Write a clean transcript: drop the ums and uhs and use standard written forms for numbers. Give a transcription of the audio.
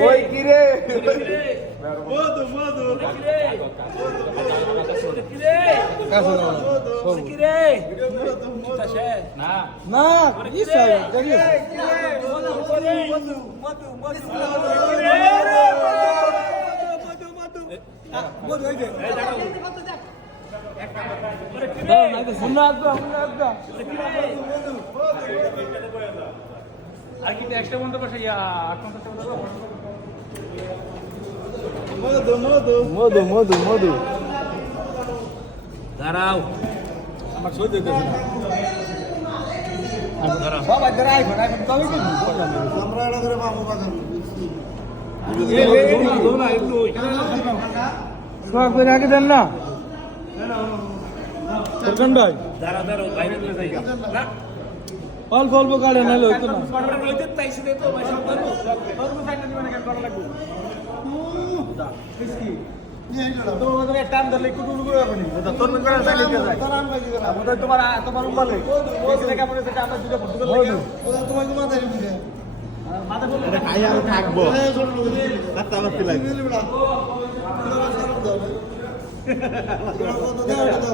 ওই কি রে মধু মধু না কি চাই দেখি আর কি এক্সট্রা বন্ধ করছে মধু মধু মধু মধু মধু দাঁড়াও আমার সহ্য হইতেছে না দাঁড়াও বাবা যারা আইফোন আইফোন কবে কিনবি আমরা এটা করে মামু বাগান শখ করে আগে দেন না প্রচন্ডই দাঁড়াও দাঁড়াও বাইরে চলে যাই না অল্প অল্প কাটে নাহলে হইতো না কন্ট্রাক্ট লইতে তাইছি দে তো ভাই সব করবো সব সাইড দিবেন কেন করা লাগবে তোমাদের টাইম ধরলে একটু টুলু করে রাখনি তোর করে চাইলে কে যায় আমাদের তোমার উম্বালে এই থেকে কেমন হচ্ছে আমরা দুটো ফুটবল লাগে তোমার মাথায় দিবে মাথা বললে এটা খাই আর থাকবো রাস্তা বাস্তি লাগবে